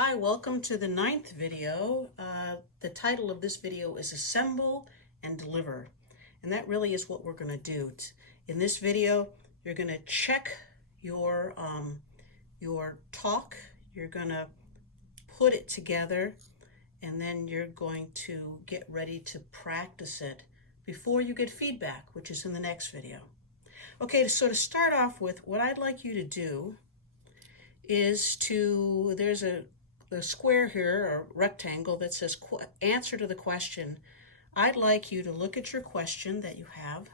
Hi, welcome to the 9th video. The title of this video is Assemble and Deliver. And that really is what we're going to do. In this video, you're going to check your talk. You're going to put it together, and then you're going to get ready to practice it before you get feedback, which is in the next video. Okay, so to start off with, what I'd like you to do is there's a square here, or rectangle, that says answer to the question. I'd like you to look at your question that you have,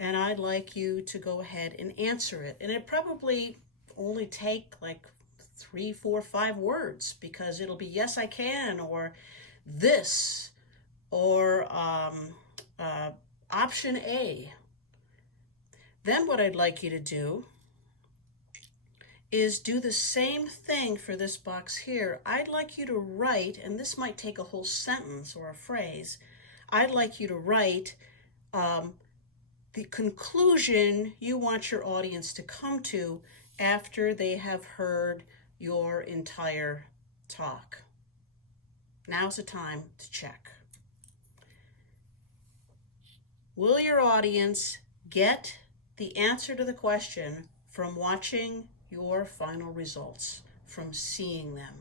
and I'd like you to go ahead and answer it. And it probably only take like 3, 4, 5 words, because it'll be yes I can, or this, or option A. Then what I'd like you to do is do the same thing for this box here. I'd like you to write, and this might take a whole sentence or a phrase, I'd like you to write the conclusion you want your audience to come to after they have heard your entire talk. Now's the time to check. Will your audience get the answer to the question from watching your final results, from seeing them?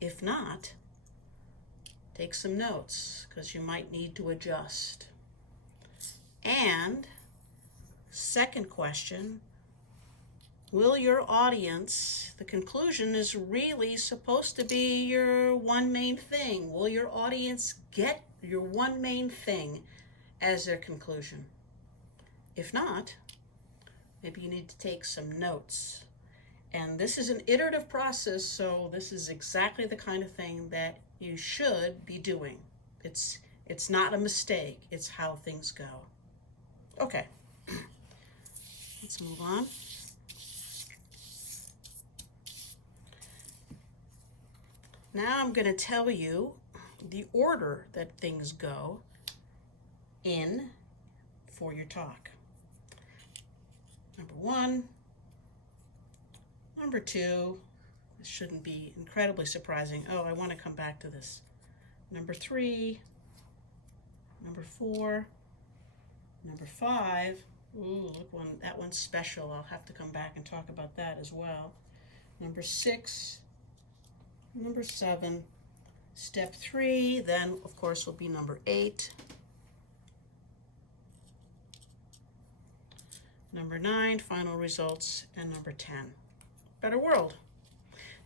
If not, take some notes, because you might need to adjust. And second question, will your audience, the conclusion is really supposed to be your one main thing. Will your audience get your one main thing as their conclusion? If not, maybe you need to take some notes. And this is an iterative process, so this is exactly the kind of thing that you should be doing. It's not a mistake, it's how things go. Okay, let's move on. Now I'm going to tell you the order that things go in for your talk. Number 1, number 2, this shouldn't be incredibly surprising. Oh, I want to come back to this. Number 3, number 4, number 5. Ooh, look, that one's special. I'll have to come back and talk about that as well. Number 6, number 7, step 3, then of course will be number 8. Number 9, final results, and number 10, better world.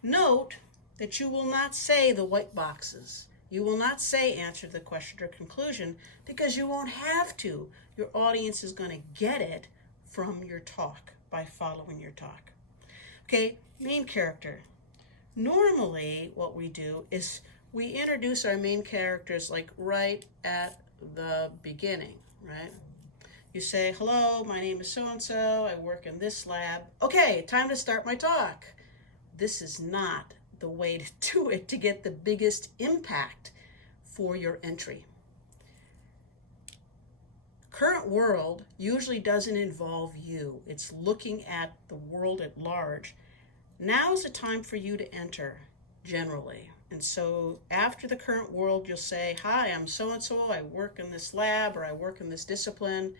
Note that you will not say the white boxes. You will not say answer to the question or conclusion, because you won't have to. Your audience is going to get it from your talk by following your talk. Okay, main character. Normally what we do is we introduce our main characters like right at the beginning, right? You say, hello, my name is so-and-so, I work in this lab. Okay, time to start my talk. This is not the way to do it to get the biggest impact for your entry. Current world usually doesn't involve you. It's looking at the world at large. Now is the time for you to enter, generally. And so after the current world, you'll say, hi, I'm so-and-so, I work in this lab, or I work in this discipline,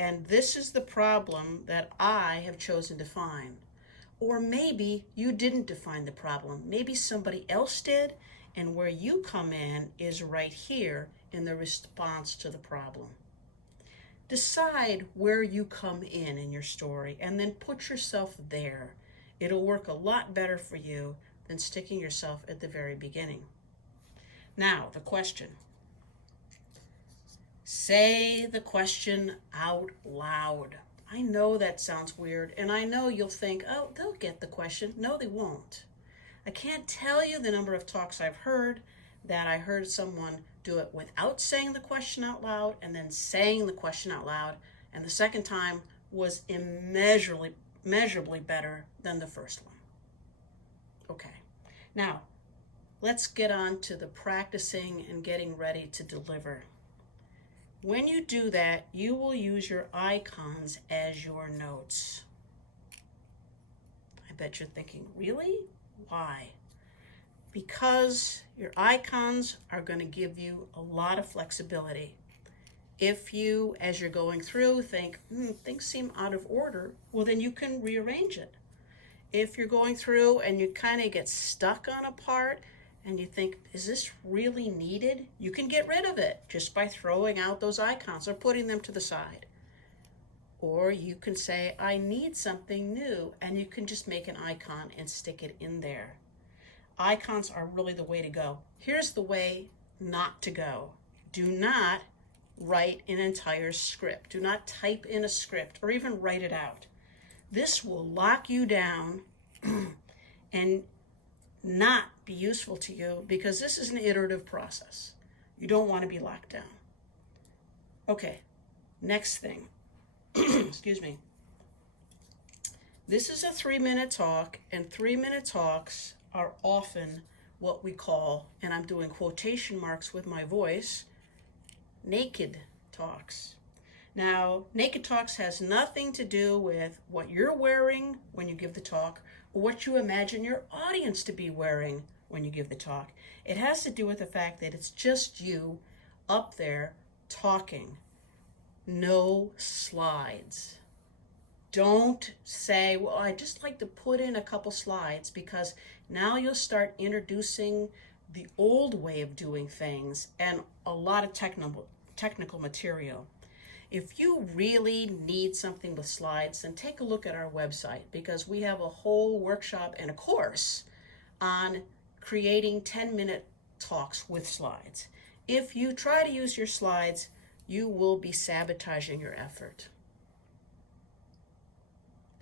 and this is the problem that I have chosen to find. Or maybe you didn't define the problem. Maybe somebody else did, and where you come in is right here in the response to the problem. Decide where you come in your story, and then put yourself there. It'll work a lot better for you than sticking yourself at the very beginning. Now, the question. Say the question out loud. I know that sounds weird, and I know you'll think, oh, they'll get the question. No, they won't. I can't tell you the number of talks I've heard that I heard someone do it without saying the question out loud and then saying the question out loud, and the second time was immeasurably better than the first one. Okay, now let's get on to the practicing and getting ready to deliver. When you do that, you will use your icons as your notes. I bet you're thinking, really? Why? Because your icons are going to give you a lot of flexibility. If you, as you're going through, think, things seem out of order, well, then you can rearrange it. If you're going through and you kind of get stuck on a part and you think, is this really needed? You can get rid of it just by throwing out those icons or putting them to the side. Or you can say, I need something new, and you can just make an icon and stick it in there. Icons are really the way to go. Here's the way not to go. Do not write an entire script. Do not type in a script or even write it out. This will lock you down and not be useful to you because this is an iterative process. You don't want to be locked down. Okay, next thing. Excuse me. This is a 3-minute talk, and 3-minute talks are often what we call, and I'm doing quotation marks with my voice, naked talks. Now, naked talks has nothing to do with what you're wearing when you give the talk or what you imagine your audience to be wearing when you give the talk. It has to do with the fact that it's just you up there talking. No slides. Don't say, well, I just like to put in a couple slides, because now you'll start introducing the old way of doing things and a lot of technical material. If you really need something with slides, then take a look at our website, because we have a whole workshop and a course on creating 10-minute talks with slides. If you try to use your slides, you will be sabotaging your effort.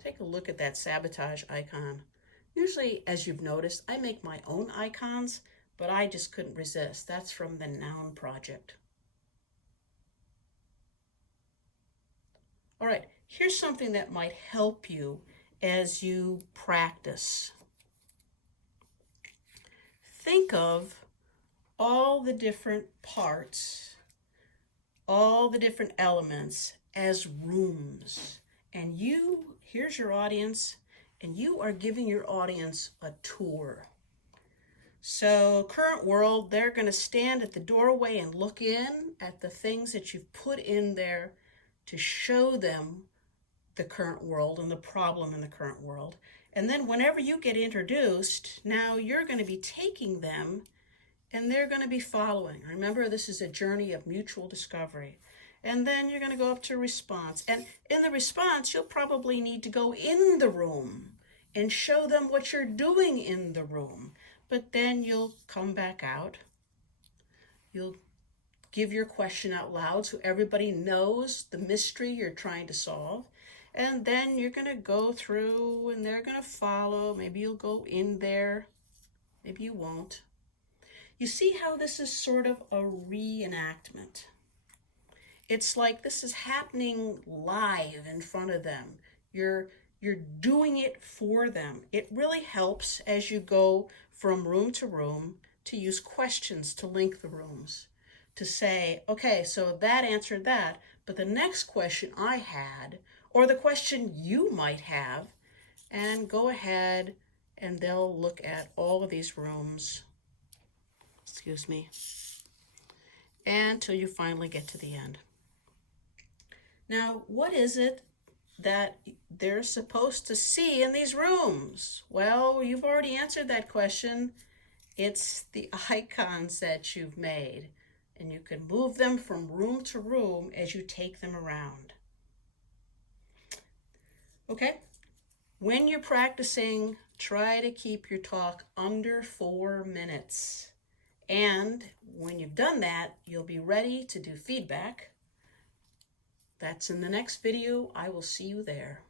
Take a look at that sabotage icon. Usually, as you've noticed, I make my own icons, but I just couldn't resist. That's from the Noun Project. All right, here's something that might help you as you practice. Think of all the different parts, all the different elements as rooms. And here's your audience, and you are giving your audience a tour. So current world, they're going to stand at the doorway and look in at the things that you've put in there to show them the current world and the problem in the current world. And then whenever you get introduced, now you're going to be taking them and they're going to be following. Remember, this is a journey of mutual discovery. And then you're going to go up to response. And in the response, you'll probably need to go in the room and show them what you're doing in the room. But then you'll come back out. You'll give your question out loud so everybody knows the mystery you're trying to solve. And then you're going to go through and they're going to follow. Maybe you'll go in there. Maybe you won't. You see how this is sort of a reenactment. It's like this is happening live in front of them. You're doing it for them. It really helps as you go from room to room to use questions to link the rooms. To say, okay, so that answered that, but the next question I had, or the question you might have, and go ahead and they'll look at all of these rooms, excuse me, until you finally get to the end. Now, what is it that they're supposed to see in these rooms? Well, you've already answered that question. It's the icons that you've made. And you can move them from room to room as you take them around. Okay? When you're practicing, try to keep your talk under 4 minutes. And when you've done that, you'll be ready to do feedback. That's in the next video. I will see you there.